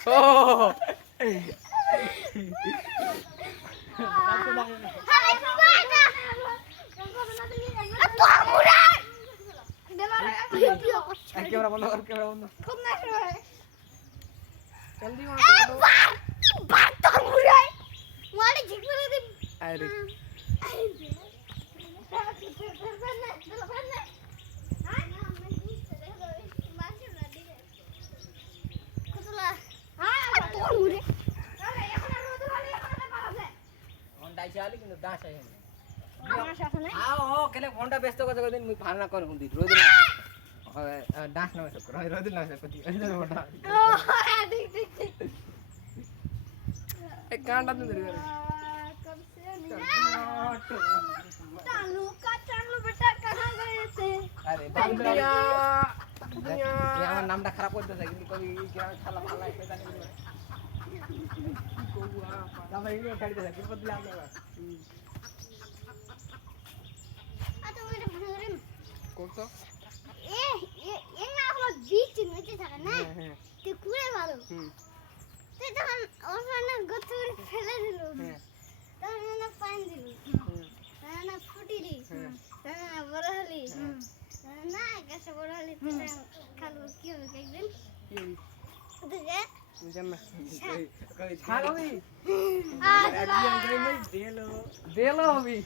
ও camera বন্ধ কর camera বন্ধ জলদি আরে ডাইছালি কিন্তু দাস আই আমার সাথে না ও কেলে ফোনটা ব্যস্ত কথা কদিন মুই ভাড়া করে হুন দি রোজ না ডাস না সব করে রোজ না সব করতি এই ফোনটা एक कांडा तो धरी कब से चालू का चालू बेटा कहां गए थे अरे दुनिया दुनिया ये আমার নামটা খারাপ করতে চাই কিন্তু কবি কি শালা ভালো লাগে জানি না কোয়া দাদা ইনো ছাড়ি দে কি বদলা আমরা আ তো মেরে ভরে কোন তো এ না হলো বিচ নিচে থাকে না তে কুড়ে ভালো তুই যখন ওখানে গতর ফেলে দিল তখন না পানি দিল না ফুটি দি না বড় হলি না গাছে বড় হলি তুই খালো কি হবে একদিন তুই জানা কই ছাড়বি আজ আমি দেলো দেলো আমি